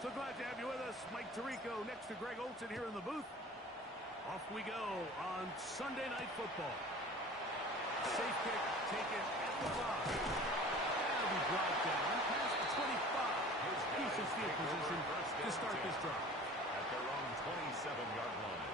So glad to have you with us. Mike Tirico next to Greg Olson here in the booth. Off we go on Sunday Night Football. Safe kick taken at the 5. That'll be brought down past the 25. Decent field position to start this drive. At their own 27-yard line.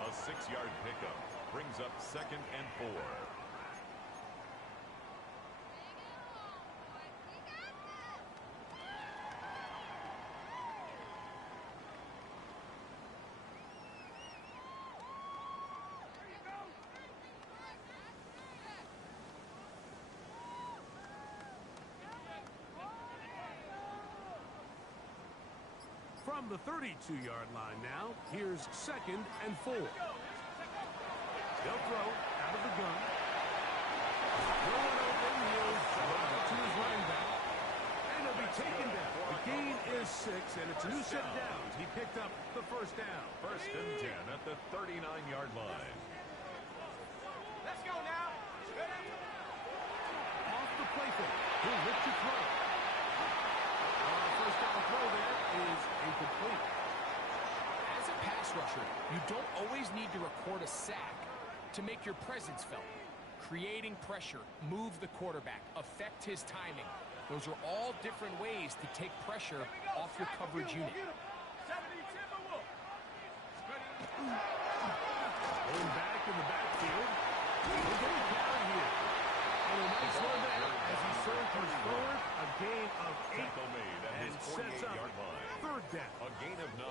A 6-yard pickup brings up 2nd and 4. From the 32-yard line now, here's 2nd and 4. They'll throw out of the gun. Throwing open, he'll to his running back. And he'll be taken down. The gain is 6, and it's a new set of downs. He picked up the first down. 1st and 10 at the 39-yard line. Let's go now. Off the play fake. He'll look to throw. First down throw there is incomplete. As a pass rusher, you don't always need to record a sack to make your presence felt. Creating pressure, move the quarterback, affect his timing. Those are all different ways to take pressure off your coverage unit. Going back in the backfield. We're going to carry here. And a nice one there as he surges forward. A gain of 8 and sets up 3rd down. A gain of 9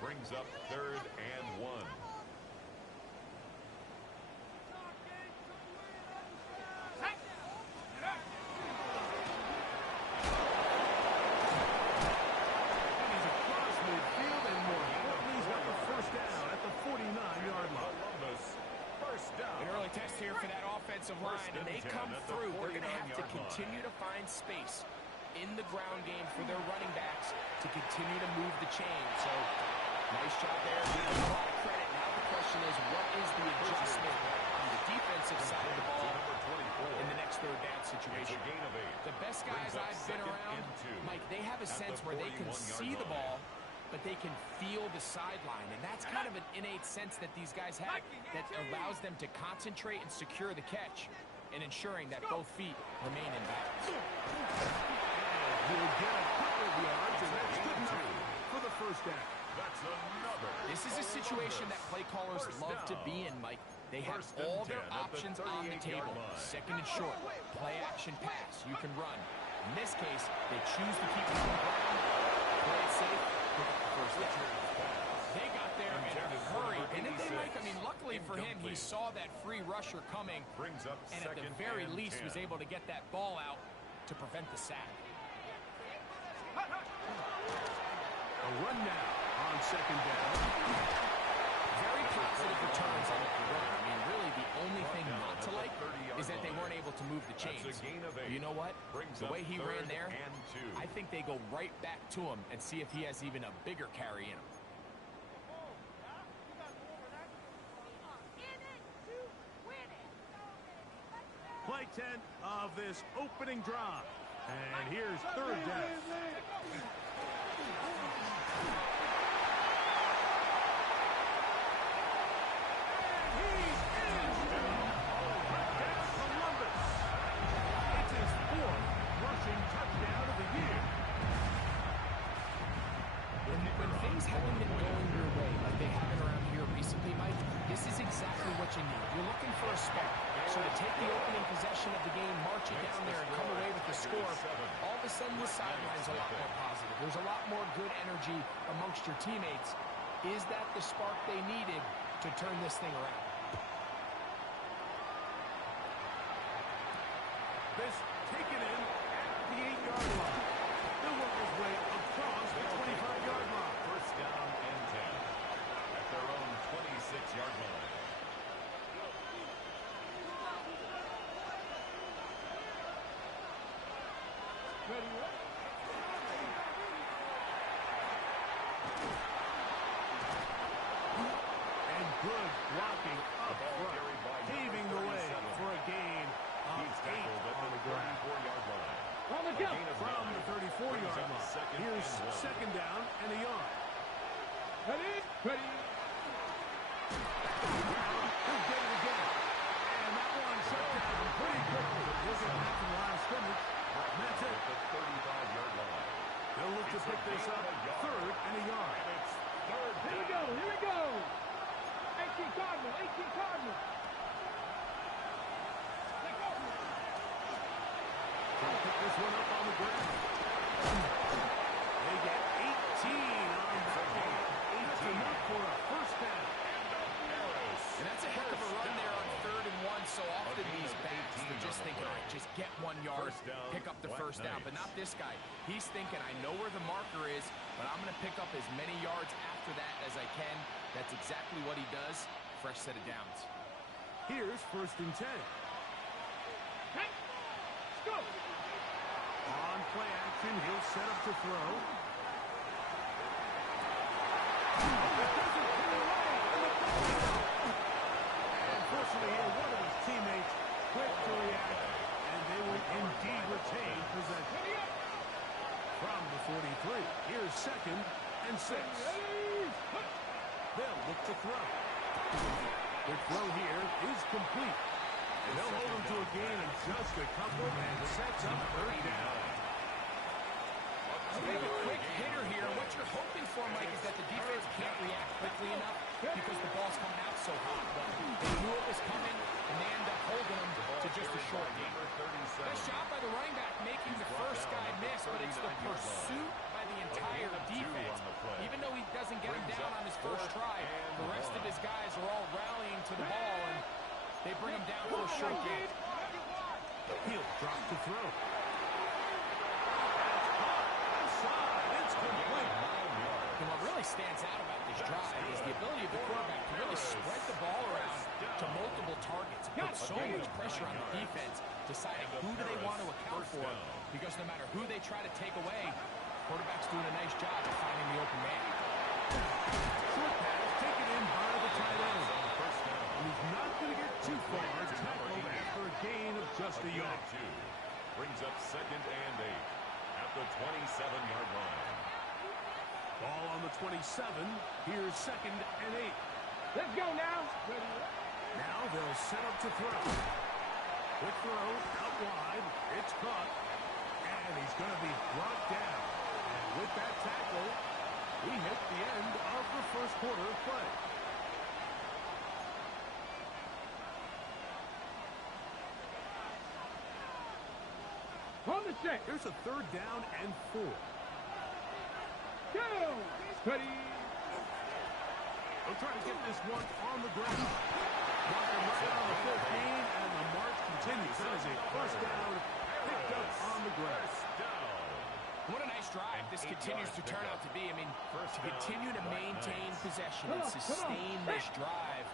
brings up 3rd and 1. Line, and they come through. They're going to have to continue to find space in the ground game for their running backs to continue to move the chain. So, nice job there. Give them a lot of credit. Now the question is, what is the adjustment on the defensive side of the ball in the next 3rd down situation? The best guys I've been around, Mike, they have a sense where they can see the ball, but they can feel the sideline. And that's kind of an innate sense that these guys have that allows them to concentrate and secure the catch and ensuring that both feet remain in balance. He'll get a couple of yards, and that's good enough for the first down. That's another. This is a situation that play callers love to be in, Mike. They have all their options on the table. 2nd and short, play action pass. You can run. In this case, they choose to keep it on the ground, play it safe. They got there in a hurry, didn't they, Mike? I mean, luckily for him, he saw that free rusher coming, and at the very least was able to get that ball out to prevent the sack. A run now on 2nd down. Very positive returns on the run. I mean, really, the only thing not to like is that they weren't able to move the chains. You know what? The way he ran there, I think they go right back to him and see if he has even a bigger carry in him. Play 10 of this opening drive. And here's 3rd down. When things haven't been going your way like they haven't around here recently, Mike, this is exactly what you need. You're looking for a spark. So to take the opening possession of the game, march it down there, and come away with the score, all of a sudden the sideline's a lot more positive. There's a lot more good energy amongst your teammates. Is that the spark they needed to turn this thing around? This taken in at the 8-yard line. He'll work his way across the 25-yard line. 1st down and 10 at their own 26-yard line. Good blocking up front, paving the way for a gain of 8 on the ground. On the From the 34-yard line. Here's second down and a yard. Ready? He'll get it again. And that one shut down pretty quickly. He'll get back to the line of scrimmage. And that's it. The 35-yard line. They'll look to pick this up third and a yard. It's third Here down. we go. 18 Cardinal. Trying to pick this one up on the ground. They get 18 on that one. That's enough for a first down. And that's a heck of a run there on 3rd and 1. So often these backs, they're just thinking, all right, just get 1 yard, pick up the first down. But not this guy. He's thinking, I know where the marker is, but I'm going to pick up as many yards after that as I can. That's exactly what he does. Fresh set of downs. Here's 1st and 10. Let's go. On play action, he'll set up to throw. Unfortunately, here, one of his teammates quick to react, and they will indeed retain possession. From the 43, here's 2nd and 6. They'll look to throw. The throw here is complete. And they'll hold him to a gain of just a couple and sets up 3rd down. They have a quick hitter here. What you're hoping for, Mike, is that the defense can't react quickly enough because the ball's coming out so hot. But they knew it was coming, and they end up holding them to just a short gain. Nice job by the running back making the first guy miss, but it's the pursuit by the entire defense. Even though he doesn't get him down on his first try, the rest of his guys are all rallying to the ball, and they bring him down for a short gain. He'll drop to throw. It's complete. And what really stands out about this drive is the ability of the quarterback to really spread the ball around to multiple targets. Put so much pressure on the defense, deciding who do they want to account for, because no matter who they try to take away, quarterback's doing a nice job of finding the open man. Short pass taken in by the tight end. And he's not going to get too far. Tackled after a gain of just a yard. Brings up 2nd and 8 at the 27-yard line. Ball on the 27. Here's 2nd and 8. Let's go now. Now they'll set up to throw. Quick throw out wide. It's caught. And he's going to be brought down. And with that tackle, we hit the end of the first quarter of play. On the set. Here's a 3rd down and 4. Go. Ready. They'll try to get this one on the ground. Marking right on the 15, and the march continues. That is a first down picked up on the grass. What a nice drive this continues to turn out to be. I mean, to continue to maintain possession and sustain this drive,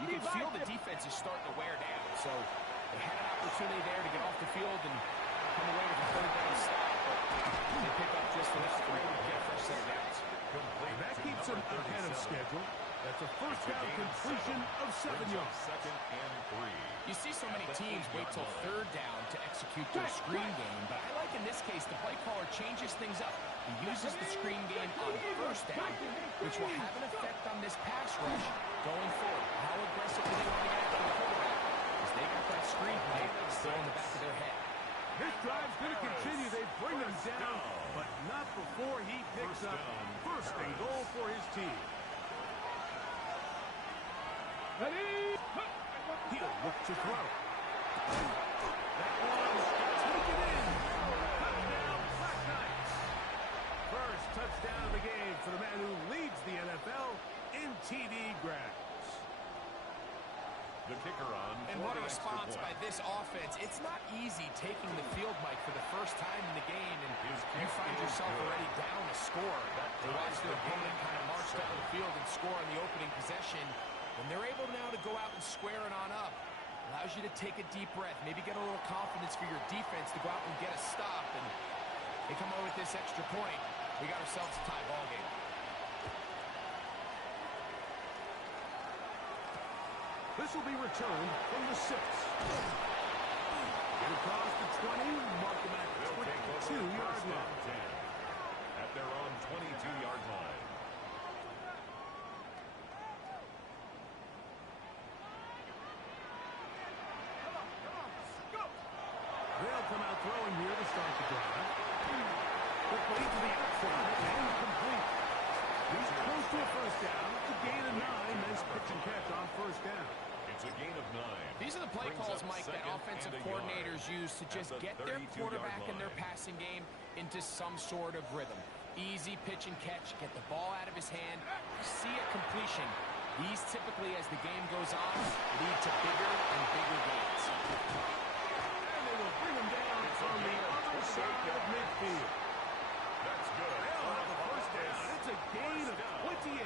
you can feel the defense is starting to wear down. So they had an opportunity there to get off the field and come away with a 3rd down stop, but they pick up just enough to get a fresh set of downs. And that keeps them ahead of schedule. That's a first down completion of 7 yards. 2nd and 3. You see so many teams wait till 3rd down to execute their screen game, but I like in this case the play caller changes things up. He uses the screen game on 1st down, which will have an effect on this pass rush going forward. How aggressive do they want to get after the quarterback? Because they got that screen play still in the back of their head. This drive's going to continue. They bring him down, but not before he picks up 1st and goal for his team. Ready. He'll look to throw. That one's taken in. Touchdown, Black Knights. First touchdown of the game for the man who leads the NFL in TD grabs. The kicker on. And what a response by this offense. It's not easy taking the field, Mike, for the first time in the game, and you find yourself already down a score. They watch their opponent kind of march down the field and score on the opening possession, and they're able now to go out and square it on up. Allows you to take a deep breath, maybe get a little confidence for your defense to go out and get a stop, and they come away with this extra point. We got ourselves a tie ball game. This will be returned from the 6. Get across the 20, mark them at the 22-yard line. At their own 22-yard line. They'll come out throwing here to start the drive. Quickly to the outside and complete. He's close to a first down. It's a gain of 9. Nice pitch and catch on first down. It's a gain of 9. These are the play calls, Mike, that offensive coordinators use to just get their quarterback and their passing game into some sort of rhythm. Easy pitch and catch, get the ball out of his hand, see a completion. These typically, as the game goes on, lead to bigger and bigger gains. And they will bring him down on the other side of midfield. That's good. They'll have a first down. It's a gain of 28.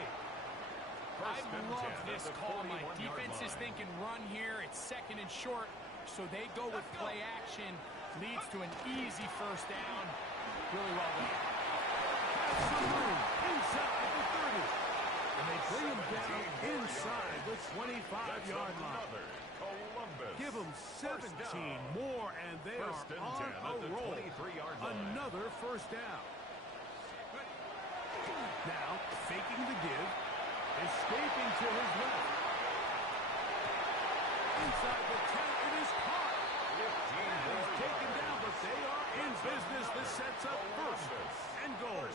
I love this call, Mike. Defense is thinking run here. It's second and short, so they go with play action. Leads to an easy first down. Really well done. Has some room inside the 30. And they bring him down inside the 25-yard line. Give them 17 more, and they are on a roll. Another first down. Now, faking the give. Escaping to his left. Inside the 10, it is caught. He's taken down, but they are in business. This sets up first and goal.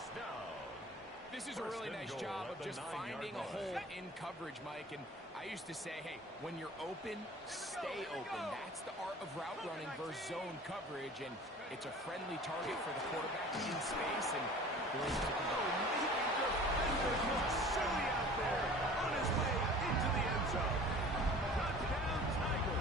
This is a really nice job of just finding a hole in coverage, Mike. And I used to say, hey, when you're open, stay open. That's the art of route running versus zone coverage. And it's a friendly target for the quarterback in space. And Silly out there on his way into the end zone. Touchdown, Tiger.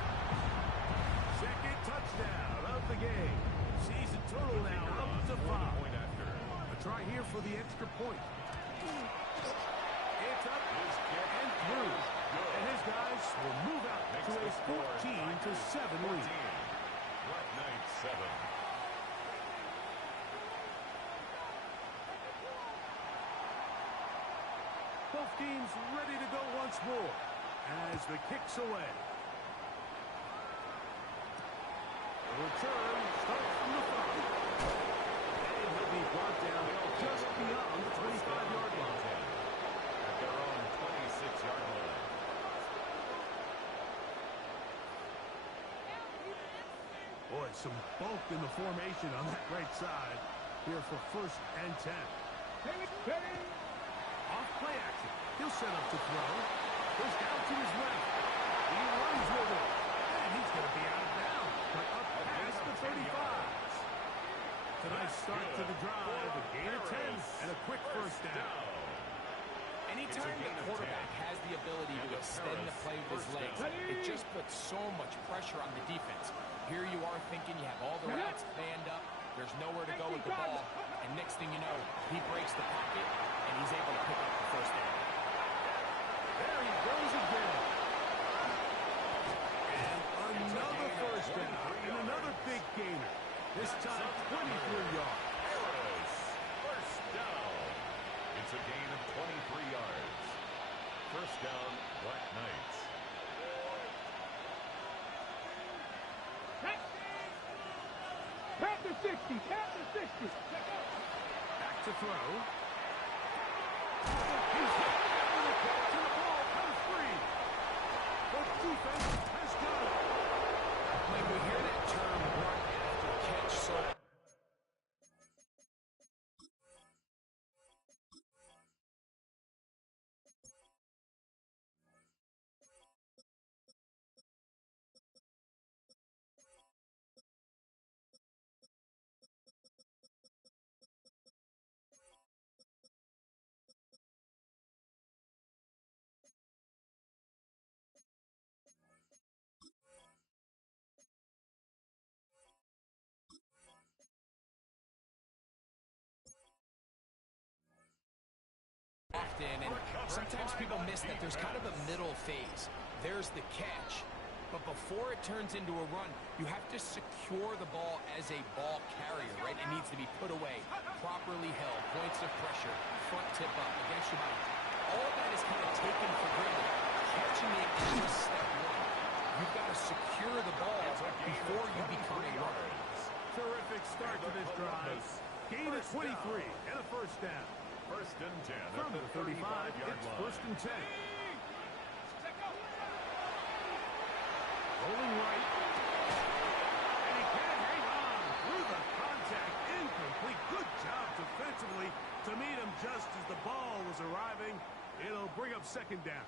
Second touchdown of the game. Season total now up to 5. A try here for the extra point. It's up and through. And his guys will move out to a 14-7 lead. Black Knight 7. Both teams ready to go once more as the kick's away. The return starts from the 5. And he'll be brought down just beyond the 25-yard line. At their own 26-yard line. Boy, some bulk in the formation on that right side here for first and 10. Off play action. He'll set up to throw. Goes down to his left. He runs with it. And he's going to be out of bounds. But up past the 35. It's a nice start to the drive. A gain of 10 and a quick first down. anytime the quarterback has the ability to extend the play with his legs, it just puts so much pressure on the defense. Here you are thinking you have all the routes manned up. There's nowhere to go with the ball. And next thing you know, he breaks the pocket, and he's able to pick up the first down. There he goes again. And another first down. And another big gainer. This time, 23 yards. First down. It's a gain of 23 yards. First down, Black Knights. Tap the 60. Tap the 60. Back to throw. He's hit. And the catch, and the ball comes free. The defense has got it. Like we hear that term, run after catch, so often, and sometimes people miss that there's kind of a middle phase. There's the catch, but before it turns into a run, you have to secure the ball as a ball carrier, right? It needs to be put away, properly held, points of pressure, front tip up against your body. All of that is kind of taken for granted. Catching it is just step one. before you become a runner. Terrific start to this drive. Gain of 23 and a first down. First and 10 From at the the 35, 35-yard it's line. first and 10. Rolling right. And he can't hang on through the contact. Incomplete. Good job defensively to meet him just as the ball was arriving. It'll bring up second down.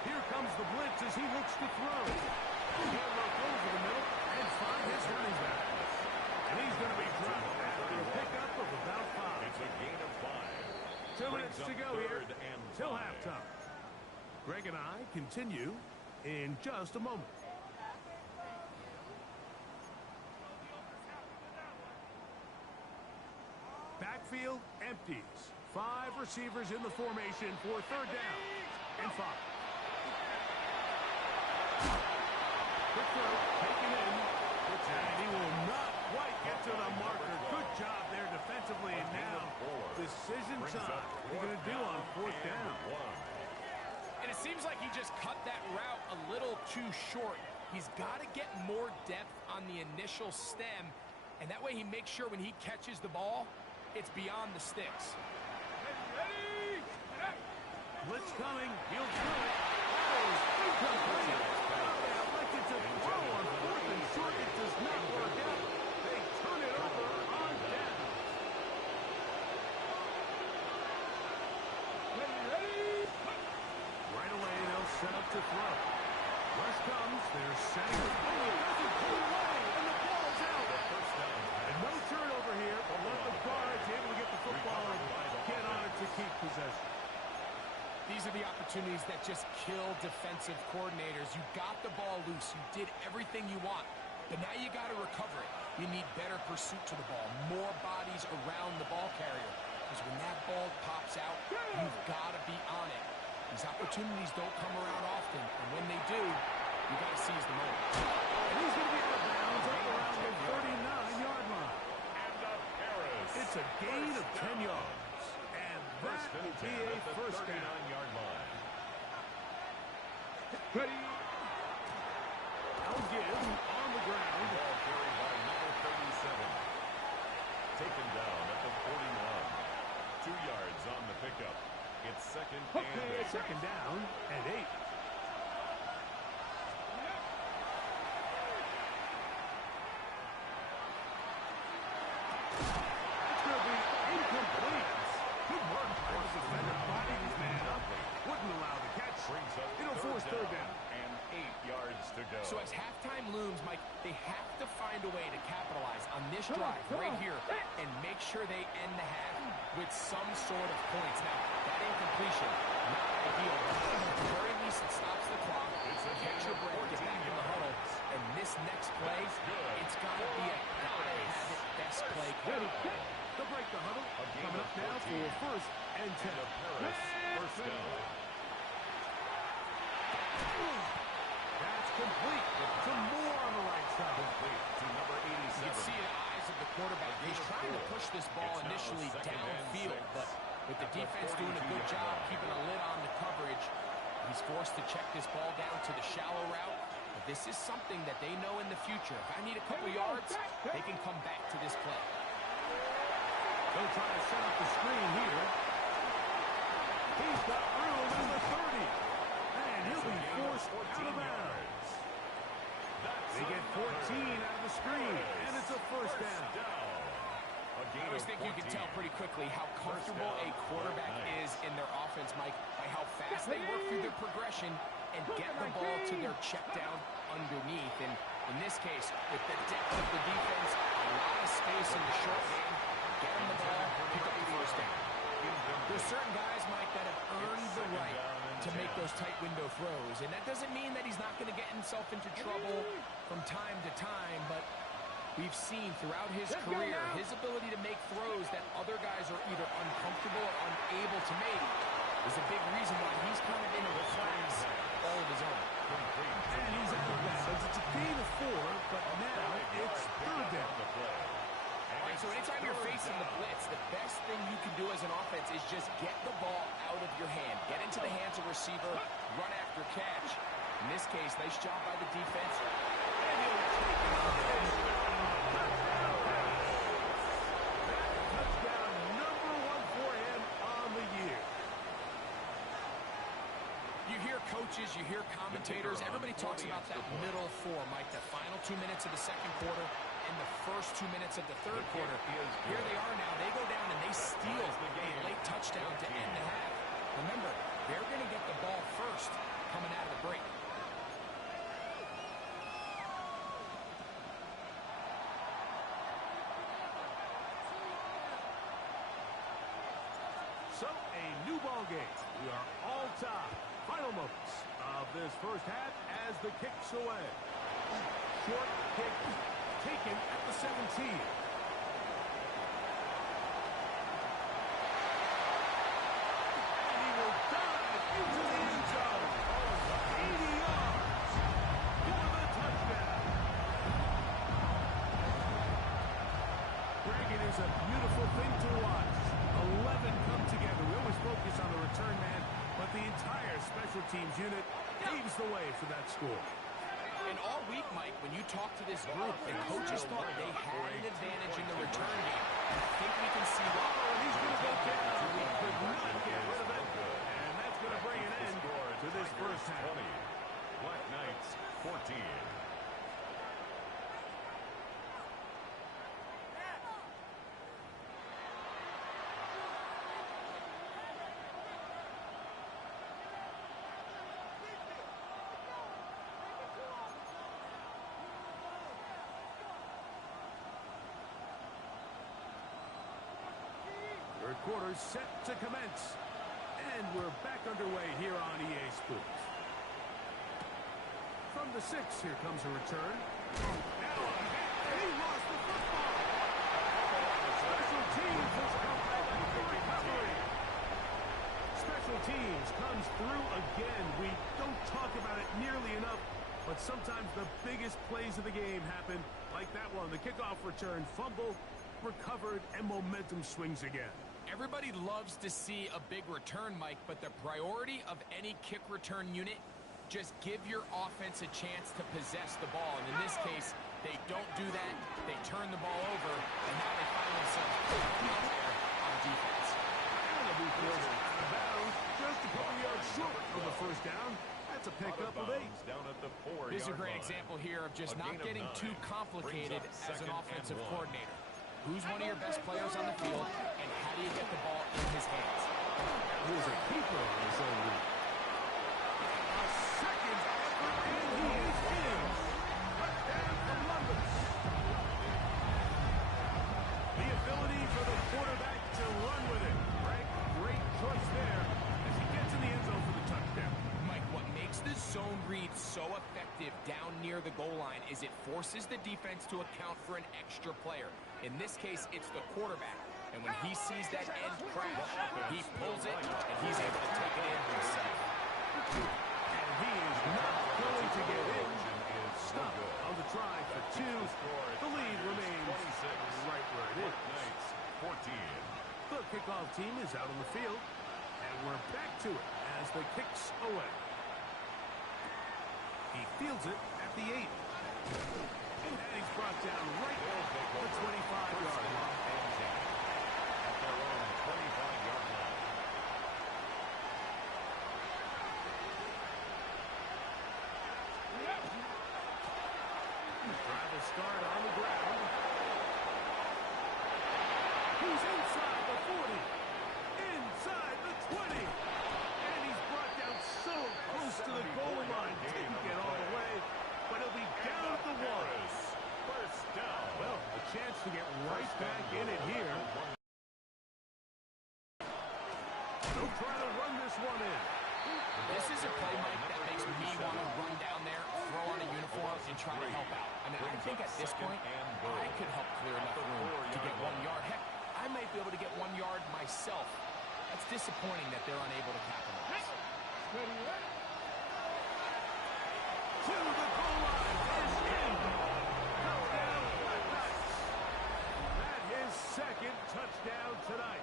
Here comes the blitz as he looks to throw. He'll look over the middle and find his running back. And he's going to be dropped after a pickup of about 5. It's a gain of 5. 2 minutes to go here till 5. halftime. Greg and I continue in just a moment. Backfield empties. 5 receivers in the formation for third down and 5. Quick throw, taken in, and he will not quite get to the marker. Good job there defensively, and now decision time. What are you going to do on fourth down? And it seems like he just cut that route a little too short. He's got to get more depth on the initial stem, and that way he makes sure when he catches the ball, it's beyond the sticks. Blitz coming. He'll throw it. That is incomplete. They elected to throw on fourth and short. It does not work out. They turn it over on down. Right away, they'll set up to throw. Rush comes. They're setting the ball. It doesn't pull away, and the ball's out. And no turnover here, but one of the guards able to get the football and get on it to keep possession. These are the opportunities that just kill defensive coordinators. You got the ball loose. You did everything you want. But now you got to recover it. You need better pursuit to the ball. More bodies around the ball carrier. Because when that ball pops out, you've got to be on it. These opportunities don't come around often. And when they do, you got to seize the moment. And he's going to be out of bounds up around the 39-yard line. It's a gain of 10 yards. That will be a first down. 39-yard line. Ready. I'll give on the ground. Ball carried by number 37. Taken down at the 41. 2 yards on the pickup. It's second and 8. Second down and 8. It's going to be incomplete. Good work by the defender. Bodied his man up. Wouldn't allow the catch. It'll force third down. And 8 yards to go. So as halftime looms, Mike, they have to find a way to capitalize on this drive right here and make sure they end the half with some sort of points. Now, that incompletion, not ideal. At the very least, it stops the clock. Catch your breath, get back in the huddle. And this next play, it's got to be a gotta-have-it best play call. They'll break the huddle. Coming up now for first and 10. First down. That's complete. Some more on the right side. Complete to number 87. You can see in the eyes of the quarterback. He's trying to push this ball initially downfield, but with the defense doing a good job keeping a lid on the coverage, he's forced to check this ball down to the shallow route. But this is something that they know in the future. If I need a couple yards, they can come back to this play. They'll try to set up the screen here. He's got room in the 30. And he'll be forced out of bounds. They get 14 out of the screen, and it's a first down. I always think you can tell pretty quickly how comfortable a quarterback is in their offense, Mike, by how fast they work through their progression and get the ball to their check down underneath. And in this case, with the depth of the defense, a lot of space in the short game, get them the ball, pick up the first down. There's certain guys, Mike, that have earned the right to make those tight window throws. And that doesn't mean that he's not going to get himself into trouble from time to time, but we've seen throughout his career his ability to make throws that other guys are either uncomfortable or unable to make is a big reason why he's kind of in a class all of his own. And he's out of bounds. It's a gain of 4, but now it's third down. And so anytime you're facing the blitz, the best thing you can do as an offense is just get the ball out of your hand. Get into the hands of receiver, run after catch. In this case, nice job by the defense. And he'll take it on in. Touchdown number 1 for him on the year. You hear coaches, you hear commentators, everybody talks about that middle four, Mike, the final 2 minutes of the second quarter and the first 2 minutes of the third quarter. Here they are now. They go down and they steal a late touchdown to end the half. Remember, they're going to get the ball first coming out of the break. So, a new ball game. We are all tied. Final moments of this first half as the kick's away. Short kick taken at the 17. And he will dive into the end zone. 80 yards for the touchdown. Greg, it is a beautiful thing to watch. 11 come together. We always focus on the return man, but the entire special teams unit paves the way for that score. And all week, Mike, when you talk to this group, the coaches thought they had an advantage in the return game. I think we can see that. Oh, and he's going to go down. He could not get rid of it. And that's going to bring an end to this first half. Black Knights 14. Third quarter set to commence. And we're back underway here on EA Sports. From the 6, here comes a return. Now a hit, and he lost the football. Special teams has come back with the recovery. Special teams comes through again. We don't talk about it nearly enough, but sometimes the biggest plays of the game happen like that one. The kickoff return, fumble, recovered, and momentum swings again. Everybody loves to see a big return, Mike, but the priority of any kick return unit, just give your offense a chance to possess the ball. And in this case, they don't do that. They turn the ball over, and now they find themselves out there on defense. And the ball goes out of bounds, just a couple yards short of the first down. That's a pickup of 8. Down at the 4-yard This is a great line. example here of just A not gain of getting 9. too complicated Brings up as an 2nd and offensive 1. coordinator. Who's one of your best players on the field, and how do you get the ball in his hands? Here's a keeper on his own route. A second effort, and he is in. Touchdown for Columbus. The ability for the quarterback to run with it. Great choice there as he gets in the end zone for the touchdown. Mike, what makes the zone read so effective down near the goal line is it forces the defense to account for an extra player. In this case, it's the quarterback. And when he sees that end crash, he pulls it, and he's able to take it in himself. And he is not going to get in. Stop on the try for 2. The lead remains right where it is. Knights 14. The kickoff team is out on the field. And we're back to it as the kick's away. He fields it at the 8. And he's brought down right at the 25-yard line. At their own 25-yard line. Travis start on the ground. He's inside the 40. Inside the 20. And he's brought down so close to the goal line. Didn't get all the way, but he'll be down at the 1. First down. Well, a chance to get right back in it here. They'll try to run this one in. This is a play, Mike, that makes me want to run down there, throw on a uniform, and try to help out. I mean, I think at this point, I could help clear enough room to get 1 yard. Heck, I might be able to get 1 yard myself. That's disappointing that they're unable to capitalize. To the goal line is in. Touchdown, Black Knights. That is second touchdown tonight.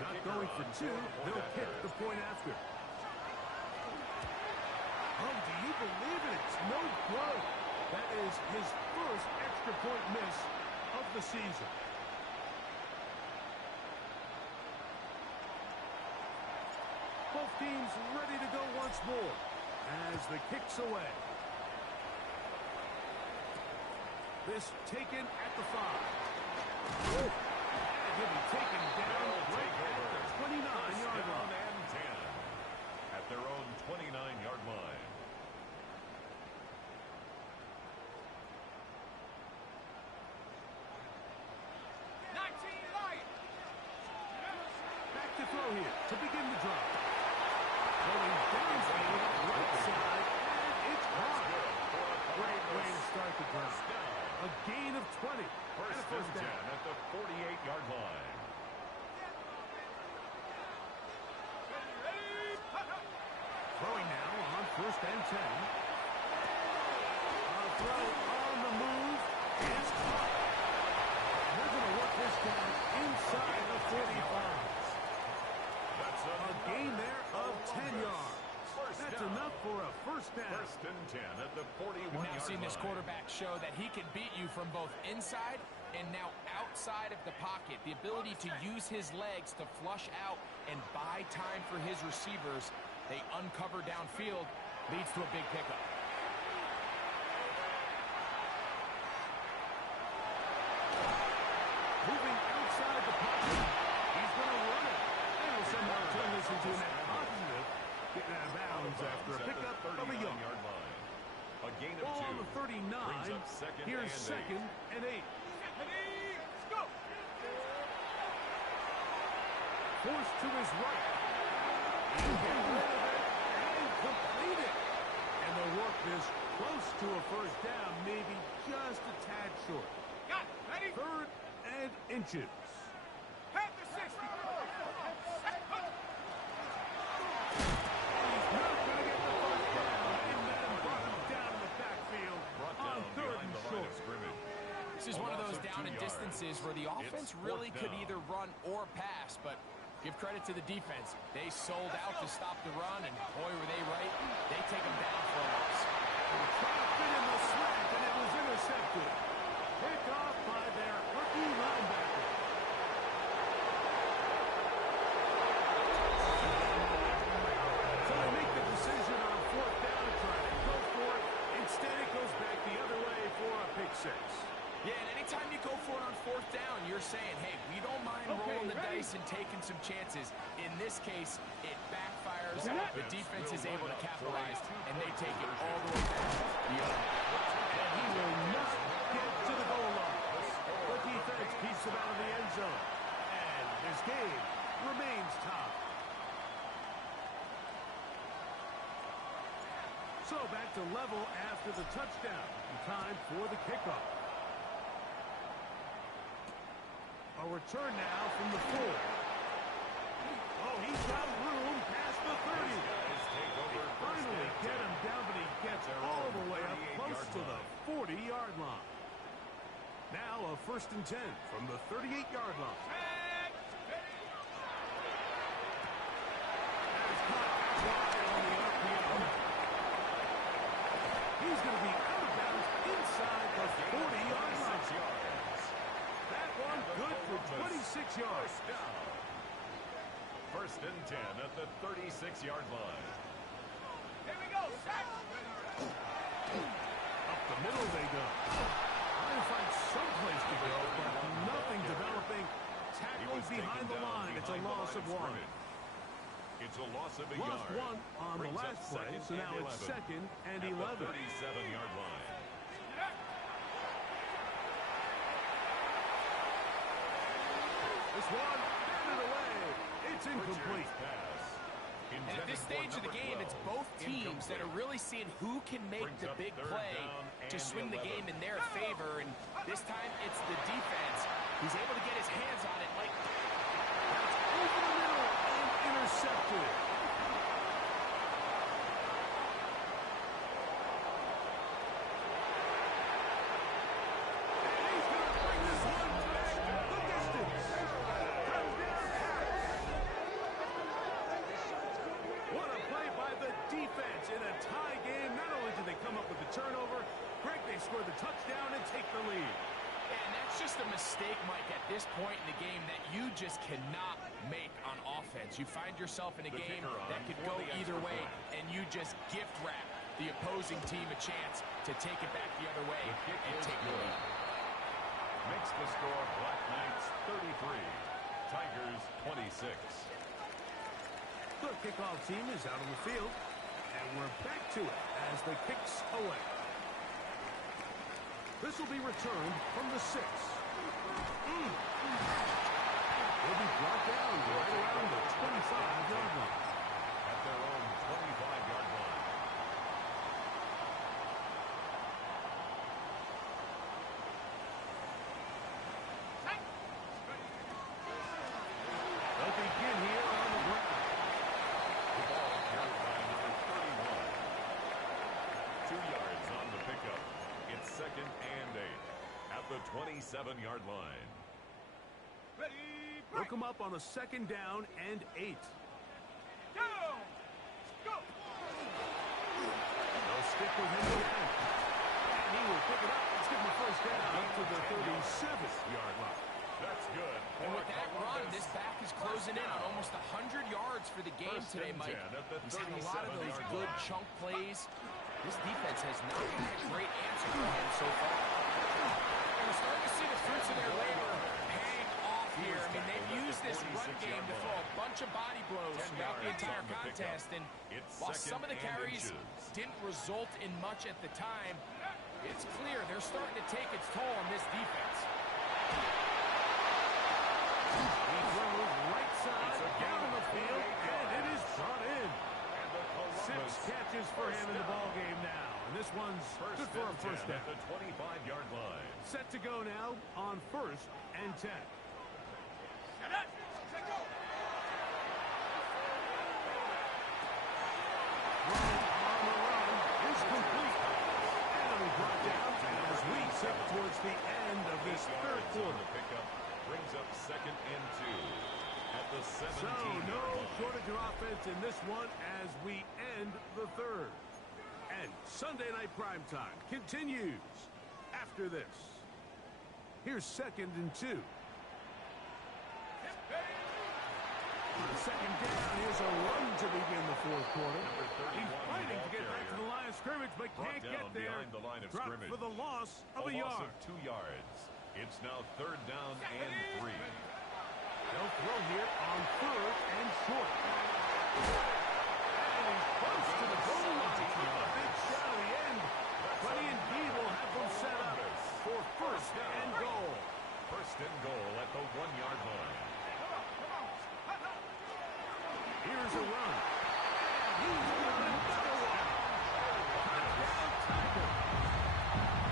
Not going for two, they'll kick the point after. Oh, do you believe it? It's no good. That is his first extra point miss of the season. Both teams ready to go once more as the kick's away. This taken at the 5. And he'll be taken down right at the 29-yard line. And 10 at their own 29-yard line. Back to throw here to begin the drive. Going downfield, right side, and it's caught. Great way to start the drive. A gain of 20. First and 10 at the 48-yard line. Throwing now on first and 10. A throw on the move is caught. They're going to work this down inside the 45. A gain there of 10 yards. That's enough for a first down. First and 10 at the 41-yard line. We've now seen this quarterback show that he can beat you from both inside and now outside of the pocket. The ability to use his legs to flush out and buy time for his receivers. They uncover downfield, leads to a big pickup. Moving outside the pocket. He's going to run it. And he'll somehow turn this into a net positive. Getting out of bounds after a pickup of a yard. A gain of Ball 2. on the 39. Here's second and 8. Forced to his right. He can get rid of it and complete it. And they'll work this close to a first down, maybe just a tad short. Third and inches. This is one of those down and distances where the offense really could either run or pass, but give credit to the defense. They sold out to stop the run, and boy, were they right. They take them down for a loss. Trying to fit in the slant, and it was intercepted. Picked off by their rookie linebacker. So they make the decision on fourth down to try to go for it. Instead, it goes back the other way for a pick 6. Yeah, and anytime you go for it on fourth down, you're saying, hey, we don't mind rolling the dice and taking some chances. In this case, it backfires. The defense is able to capitalize, and they take it all the way back. And he will not get to the goal line. The defense keeps him out of the end zone. And this game remains tied. So back to level after the touchdown. Time for the kickoff. A return now from the 4. Oh, he's got room past the 30. They finally get him down, but he gets all the way up close to the 40-yard line. Now a first and 10 from the 38-yard line. That's caught wide on the RPO. He's going to be out of bounds inside the 40-yard line. That one good for 26 yards. First and 10 at the 36-yard line. Here we go. Up the middle they go. Trying to find someplace to go, but nothing developing. Tackled behind the line. It's a loss of 1. It's a loss of a Lost yard. 1 on the last play, so now it's second and 11. At the 37-yard line. This one, batted away. It's incomplete. And at this stage of the game, it's both teams that are really seeing who can make the big play to swing the game in their favor. And this time, it's the defense who's able to get his hands on it. Like, that's over the middle and intercepted. And he's going to bring this one back the distance. yards in a tie game. Not only did they come up with the turnover, Greg, they scored the touchdown and take the lead. And that's just a mistake, Mike, at this point in the game that you just cannot make on offense. You find yourself in a game that could go either way, and you just gift wrap the opposing team a chance to take it back the other way and take the lead. Makes the score Black Knights 33, Tigers 26. The kickoff team is out on the field, and we're back to it as the kicks away. This will be returned from the 6. They'll be brought down right around the 25-yard line. At their own 25-yard line. They'll begin here on the ground. The ball carried by number 31. 2 yards on the pickup. It's 2nd and 8 at the 27-yard line. They'll come up on a 2nd down and 8. Go! Go! They'll stick with him again. And he will pick it up. Let's give him a first down up to the 37th-yard line. That's good. And with that run, this back is closing in on almost 100 yards for the game today, Mike. He's had a lot of those good chunk plays. This defense has not had a great answer for him so far. And we're starting to see the fruits of their labor paying off here. I mean, they've used this run game to throw a bunch of body blows throughout the entire contest. And while some of the carries didn't result in much at the time, it's clear they're starting to take its toll on this defense. He throws right side down the field, and it is brought in. 6 catches for him in the ball game now. And this one's good for a first down. At the 25-yard line. Set to go now on 1st and 10. Is complete. And it'll be brought down as we set towards the end of this third quarter. The pickup brings up 2nd and 2 at the 17. So no shortage of offense in this one as we end the third. And Sunday Night Primetime continues after this. Here's 2nd and 2. On 2nd down, here's a run to begin the fourth quarter. He's fighting to get back to the line of scrimmage, but can't get there. The line of Dropped scrimmage. for the loss of a yard. Loss of 2 yards. It's now 3rd down and 3. They'll throw here on 3rd and short. And he's close to the goal line. A big shot at the end. But he indeed will have them set up for 1st and goal. 1st and goal at the 1-yard line. Here's a run. And he's got another one. Touchdown tackle.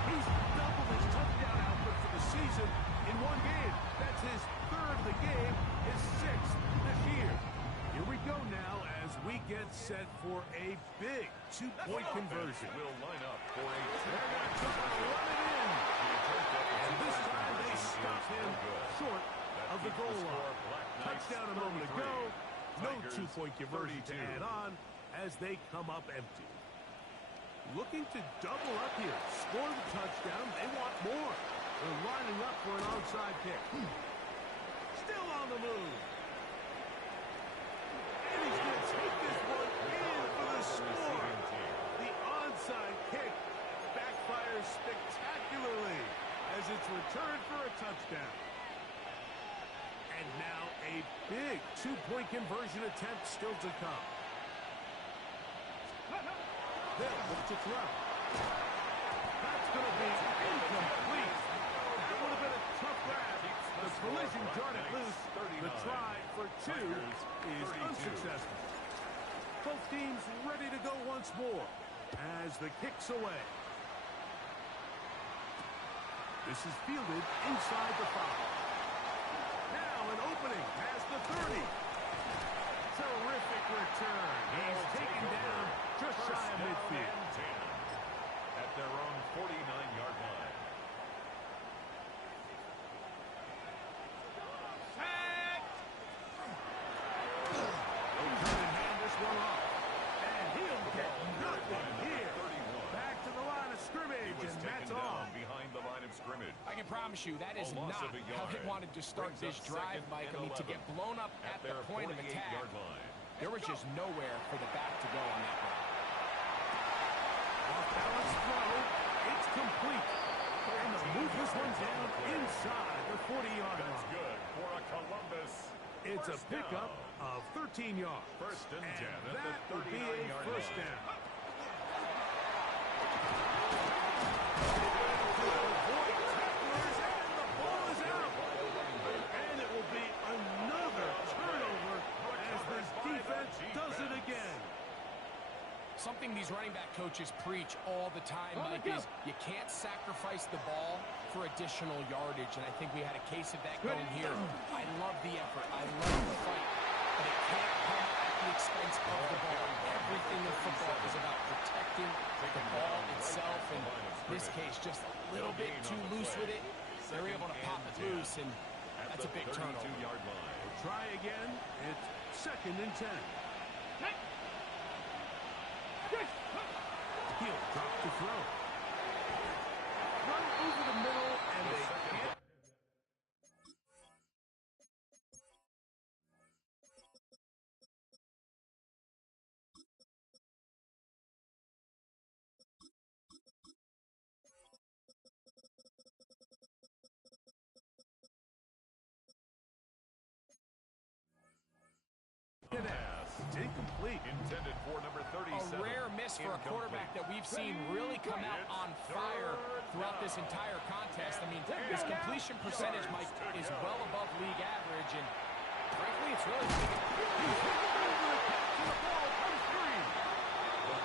He's doubled his touchdown output for the season in one game. That's his 3rd of the game, his 6th this year. Here we go now as we get set for a big 2-point conversion. Will line up for a They're going to try to run it in. And this time they stop him short of the goal line. Touchdown a moment ago. No 2-point conversion to add on as they come up empty. Looking to double up here. Score the touchdown. They want more. They're lining up for an onside kick. Still on the move. And he's going to take this one in for the score. The onside kick backfires spectacularly as it's returned for a touchdown. And now a big 2-point conversion attempt still to come. They'll look to throw. That's going to be incomplete. That would have been a tough grab. The collision jarred it loose. The try for 2 is unsuccessful. Both teams ready to go once more as the kick's away. This is fielded inside the 5. Now an opening past the 30. Terrific return. He's taken down just shy of midfield. At their own 49-yard line. They'll turn and hand this one off. And he'll get promise you that is not how they wanted to start this drive, Mike. I mean, to get blown up at the point of attack, there was just nowhere for the back to go on that one. Off-balance throw. It's complete. And they'll move this one down inside the 40-yard line. That's good for a Columbus. It's a pickup of 13 yards. First and 10 at that the would be a 39-yard first line. down. And it will be another turnover as this defense does it again. Something these running back coaches preach all the time, Mike, is you can't sacrifice the ball for additional yardage, and I think we had a case of that going here. I love the effort. I love the fight, but it can't come at the expense of the ball. Everything in football is about protecting the ball itself, and in this case, just a little bit too loose with it. They're able to pop it loose, and that's a big turnover. We'll try again. It's second and 10. He'll drop to throw. Run over the middle, and they can't. It's incomplete. Intended for number 37. A rare miss for a quarterback that we've seen really come out on fire throughout this entire contest. I mean, his completion percentage, Mike, is well above league average, and frankly, it's really He's hit over the catch, and the ball comes free.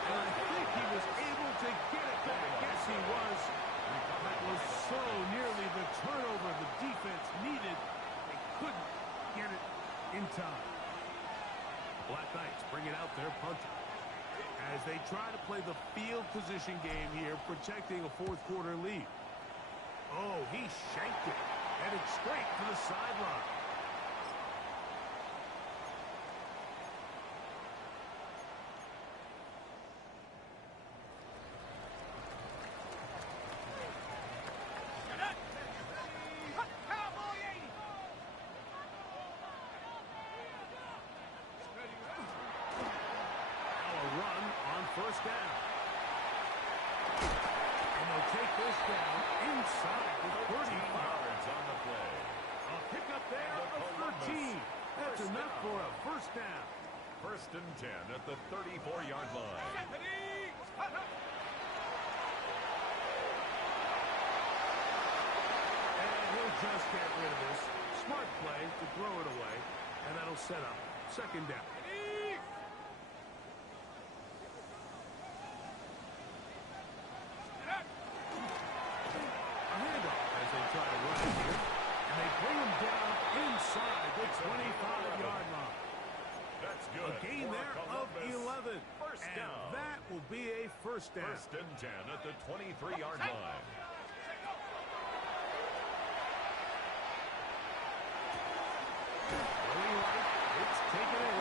And I think he was able to get it back. Yes, he was. That was so nearly the turnover the defense needed. They couldn't get it in time. Black Knights bring it out their punter as they try to play the field position game here, protecting a fourth-quarter lead. Oh, he shanked it, headed straight to the sideline. First down. And they'll take this down inside the 35. Yards on the play. A pickup there of 13. That's enough for a first down. First and 10 at the 34-yard line. And he'll just get rid of this. Smart play to throw it away. And that'll set up second down. A gain there of 11. And that will be a first down. First and 10 at the 23-yard line. Going right. It's taken in.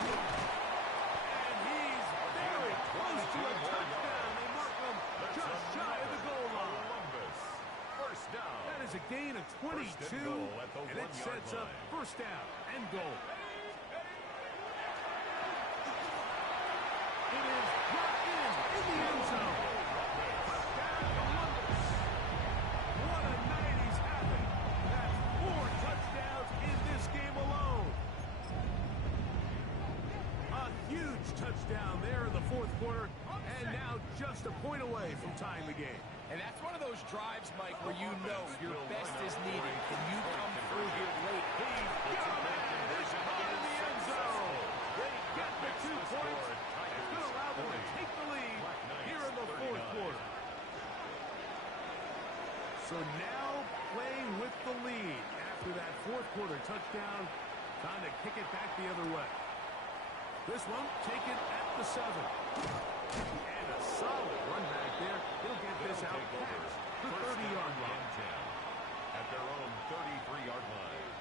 And he's very close to a touchdown. They mark him just shy of the goal line. First down. That is a gain of 22. And it sets up first down and goal. It is brought in the end zone. Touchdown, Columbus. What a night he's having. That's 4 touchdowns in this game alone. A huge touchdown there in the fourth quarter, and now just a point away from tying the game. And that's one of those drives, Mike, where you know your best is needed, and you come through here late. He's got a man, and it's caught in the end zone. They get the 2 points. It's going to allow them to take the lead here in the fourth quarter. So now playing with the lead after that fourth quarter touchdown. Time to kick it back the other way. This one taken at the 7. And a solid run back there. He'll get this out past the 30-yard line. At their own 33-yard line.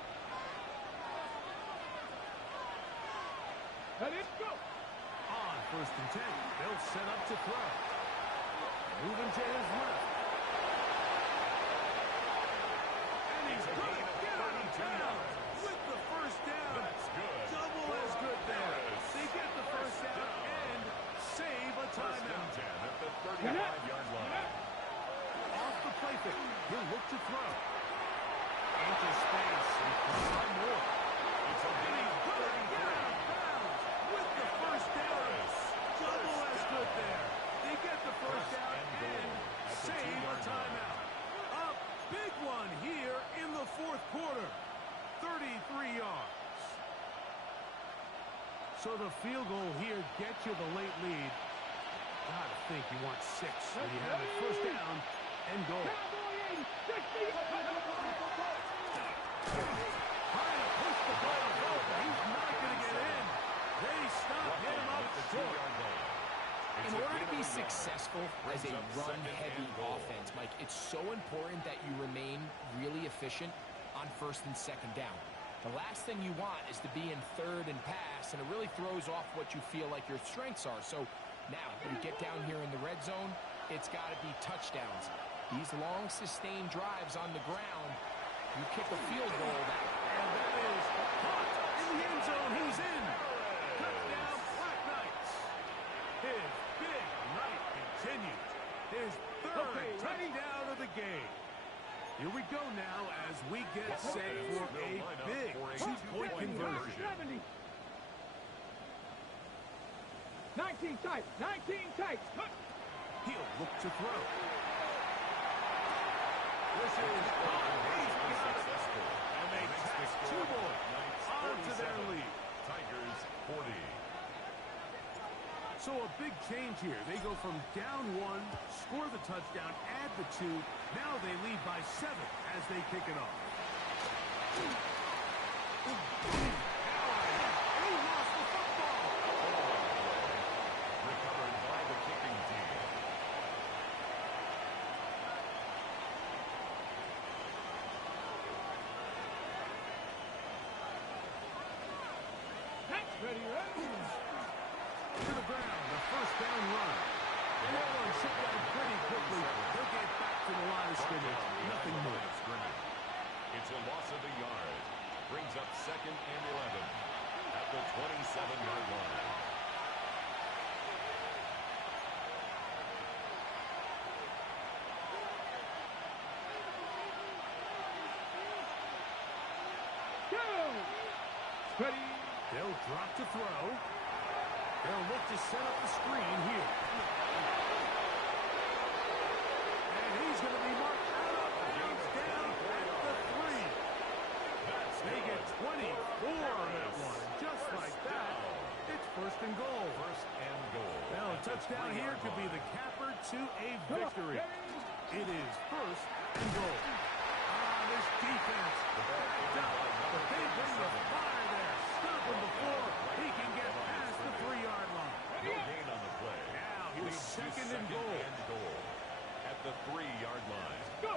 Let it go. On first and 10, they'll set up to throw. Moving to his left. And It's a gain of 32 yards. With the first down. That's good. Double as good there. They get the first down and save a First and timeout. 10 at the 35-yard line. Off the play fake. He'll look to throw. Into space. And try more. It's a gain of 33. With the first down. Double as good there. They get the first down and save a timeout. A big one here in the fourth quarter. 33 yards. So the field goal here gets you the late lead. Gotta think you want 6 when you have it first down and goal. Trying to push the ball over. He's not going to get in. They stop him up short. In order to be successful as a run-heavy offense, Mike, it's so important that you remain really efficient on first and second down. The last thing you want is to be in third and pass, and it really throws off what you feel like your strengths are. So now, when you get down here in the red zone, it's got to be touchdowns. These long, sustained drives on the ground, you kick a field goal. And that is caught in the end zone. He's in. Touchdown, Black Knights. His big night continues. His third touchdown of the game. Here we go now as we get set for a big two-point conversion. 19 tight. 19 tight. He'll look to throw. This is successful. And they tack 2 boys onto their lead. Tigers 40. So a big change here. They go from down 1, score the touchdown, add the 2. Now they lead by 7 as they kick it off. He lost the football. Recovered by the kicking team. Ready, ready. To the ground, the first down run. And that one shut down pretty quickly. They'll get back to the line of scrimmage. Nothing more. It's a loss of a yard. Brings up 2nd and 11 at the 27-yard line. Go. Ready. They'll drop to throw. They'll look to set up the screen here. And he's going to be marked out of bounds down at the 3. They get 24 on that one. Just like that, it's first and goal. First and goal. Well, a touchdown here could be the capper to a victory. It is first and goal. This defense backed up, but they bring the fire there. Stop him before he can get past the 3-yard line. No gain on the play. Now he's Leads to second and goal. At the 3-yard line. Go.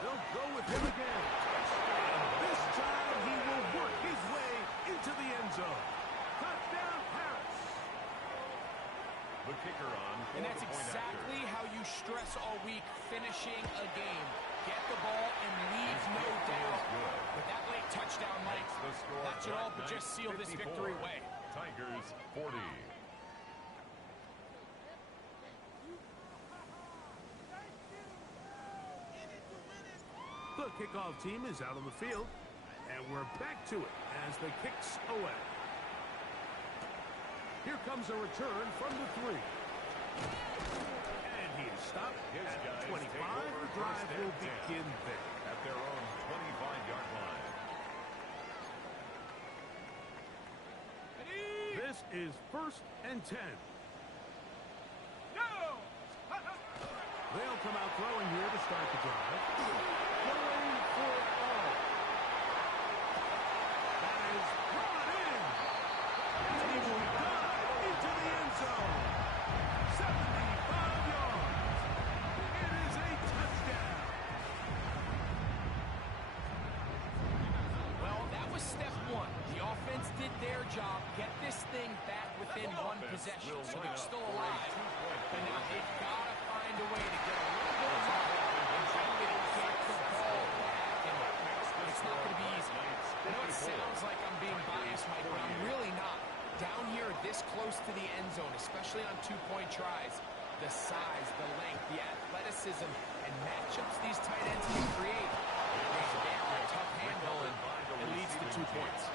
They'll go with him again. And this time he will work his way into the end zone. Touchdown, Harris. The kicker on. And that's exactly how you stress all week, finishing a game. Get the ball and leave no doubt. But that late touchdown, Mike, that should all but just seal this victory away. Tigers 40. The kickoff team is out on the field, and we're back to it as the kicks away. Here comes a return from the 3. And he is stopped at the 25. The drive will begin there. At their own 25-yard line. This is first and 10. Go. They'll come out throwing here to start the drive. Going for it all. That is brought in. And he will dive into the end zone. 75 yards. It is a touchdown. Well, that was step 1. The offense did their job. Get this thing back within 1 possession. So they're still alive. But now they've got to find a way to get a little bit of time and try to get the ball back. And it's not going to be easy. I know it sounds like I'm being biased, Mike, but I'm really not. Down here, this close to the end zone, especially on two-point tries, the size, the length, the athleticism, and matchups these tight ends can create. It's a tough handle, and it leads to 2 points.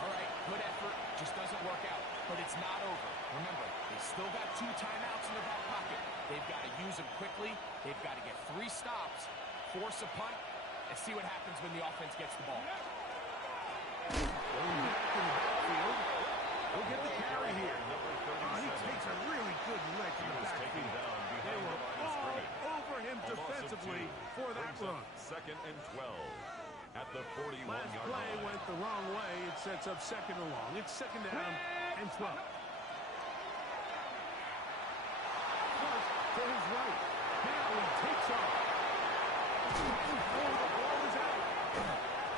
All right, good effort, just doesn't work out. But it's not over. Remember, they've still got 2 timeouts in their back pocket. They've got to use them quickly. They've got to get 3 stops, force a punt, and see what happens when the offense gets the ball. He'll get the carry here. He takes a really good lick in the backfield. They were all over him defensively for that run. 2nd and 12 at the 41-yard line. Last play went the wrong way. It sets up 2nd and long. It's 2nd down and 12. First to his right. Now he takes off. Oh, the ball is out.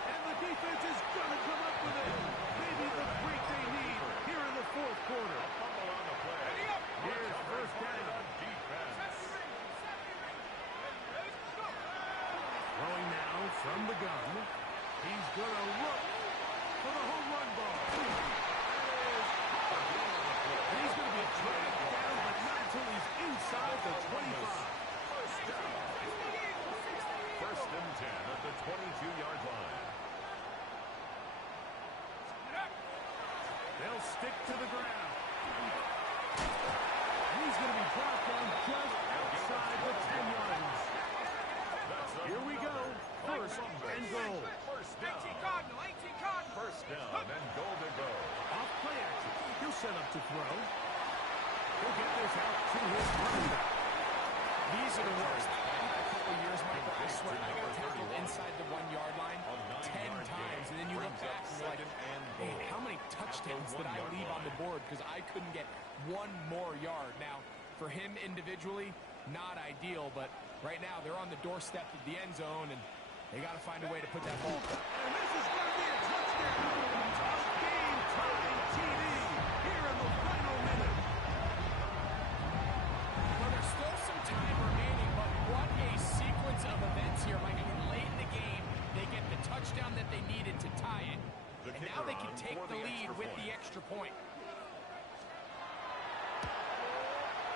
And the defense is going to come up with it. Maybe the break they need here in the 4th quarter. Here's 1st down. Throwing now from the gun. He's going to look for the home run ball. And he's going to be dragged down, but not until he's inside the 25. 1st and 10 at the 22-yard line. They'll stick to the ground. He's going to be brought down just outside the 10-yard line. Here we go. 1st and goal. 1st down. 1st down and goal to go. Off play action. He'll set up to throw. He'll get this out to his running back. These are the worst. I had a couple years, Michael. I swear I got tackled inside the 1-yard line 10 times, and then you look back and you're like, man, how many touchdowns did I leave on the board because I couldn't get 1 more yard? Now, for him individually, not ideal, but right now they're on the doorstep of the end zone, and they got to find a way to put that ball. And this is going to be a touchdown. Game-time TD here in the final minute. Well, there's still some time remaining, but what a sequence of events here, Mike. I mean, late in the game, they get the touchdown that they needed to tie it, and now they can take the lead with the extra point.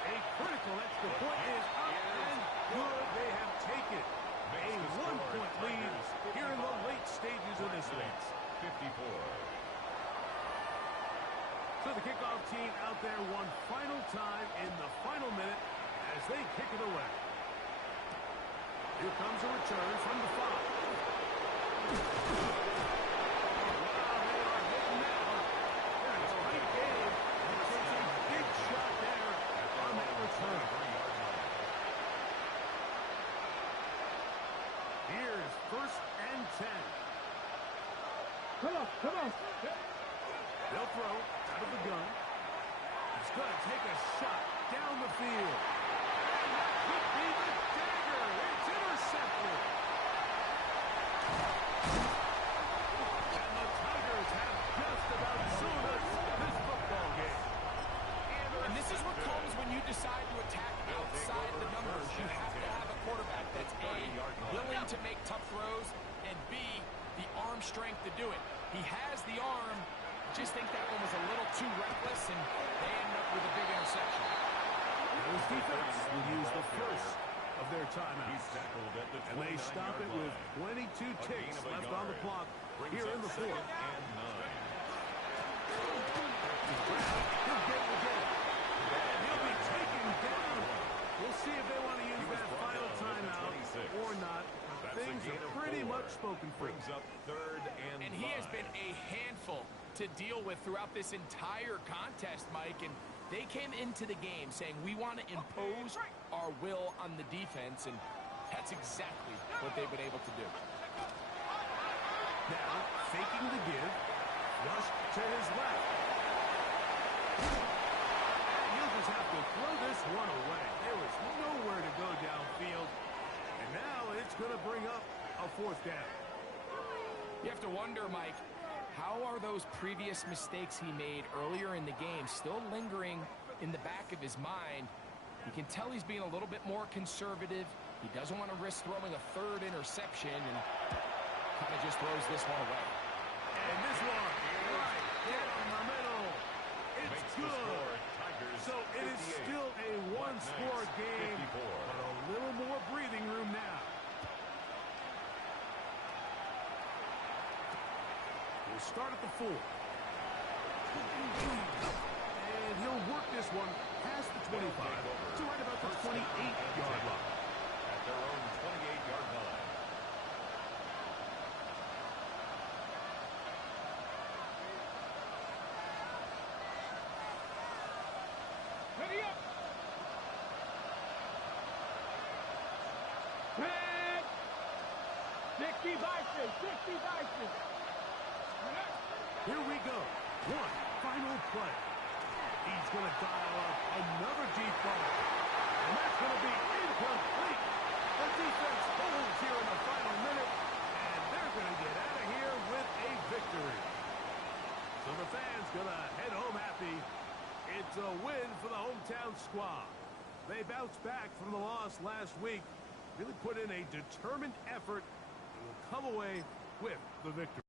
A critical extra point is up and good. They have taken a 1-point lead here in the late stages of this one. 54. So the kickoff team out there one final time in the final minute as they kick it away. Here comes a return from the 5. Wow, they are hitting that one. That's a tight game. He takes a big shot there on that return. Here's 1st and 10. Come on. They'll throw out of the gun. He's going to take a shot down the field. And that could be the dagger. It's intercepted. And the Tigers have just about sewn us this football game. And this is what comes when you decide to attack outside the numbers. You have to have a quarterback that's A, willing to make tough throws, and B, the arm strength to do it. He has the arm. Just think that one was a little too reckless, and they end up with a big interception. This defense will use the first of their timeouts. And they stop it with 22 ticks left on the clock here in the 4th. He'll get it again. And he'll be taken down. We'll see if they want to use that final timeout or not. Things are pretty much spoken for. And he has been a handful to deal with throughout this entire contest, Mike. And they came into the game saying, we want to impose our will on the defense, and that's exactly what they've been able to do. Now, faking the give, rushed to his left. And he'll just have to throw this one away. There was nowhere to go downfield. And now it's going to bring up a 4th down. You have to wonder, Mike, how are those previous mistakes he made earlier in the game still lingering in the back of his mind? You can tell he's being a little bit more conservative. He doesn't want to risk throwing a 3rd interception, and kind of just throws this one away. And this one, right down the middle. It's good. So it is still a one-score game, but a little more breathing room now. We'll start at the 4. And he'll work this one past the 25 to right about the 28-yard line. At their own 28-yard line. Ready up. Red. 60 Vikings. 60 Vikings. Here we go. One final play. He's going to dial up another deep ball. And that's going to be incomplete. The defense holds here in the final minute, and they're going to get out of here with a victory. So the fans going to head home happy. It's a win for the hometown squad. They bounced back from the loss last week, really put in a determined effort, and will come away with the victory.